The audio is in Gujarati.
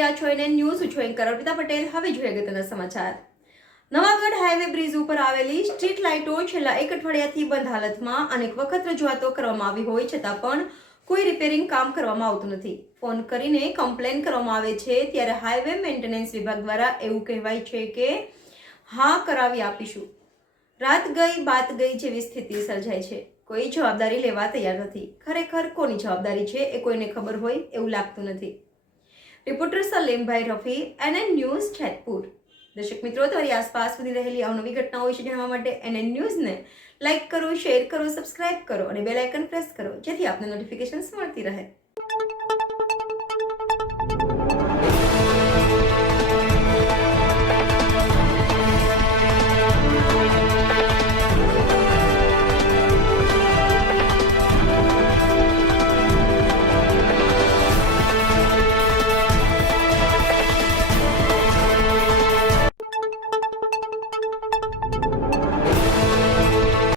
રહ્યા છો એને ન્યૂઝ છું એન્કર અર્પિતા પટેલ. હવે જોઈએ અગત્યના સમાચાર. નવાગઢ હાઈવે બ્રિજ ઉપર આવેલી સ્ટ્રીટ લાઇટો છેલ્લા એક અઠવાડિયાથી બંધ હાલતમાં અનેક વખત રજૂઆતો કરવામાં આવી હોય છતાં પણ કોઈ રિપેરિંગ કામ કરવામાં આવતું નથી. ફોન કરીને કમ્પ્લેન કરવામાં આવે છે ત્યારે હાઈવે મેન્ટેનન્સ વિભાગ દ્વારા એવું કહેવાય છે કે હા કરાવી આપીશું. રાત ગઈ બાત ગઈ જેવી સ્થિતિ સર્જાય છે. કોઈ જવાબદારી લેવા તૈયાર નથી. ખરેખર કોની જવાબદારી છે એ કોઈને ખબર હોય એવું લાગતું નથી. રિપોર્ટર સલીમભાઈ રફી, NN ન્યૂઝ, જેતપુર. દર્શક મિત્રો, તમારી આસપાસ બની રહેલી અવનવી ઘટનાઓ વિશે જાણવા માટે NN ન્યૂઝને લાઇક કરો, શેર કરો, સબસ્ક્રાઇબ કરો અને બેલ આઇકન પ્રેસ કરો જેથી આપને નોટિફિકેશન્સ મળતી રહે.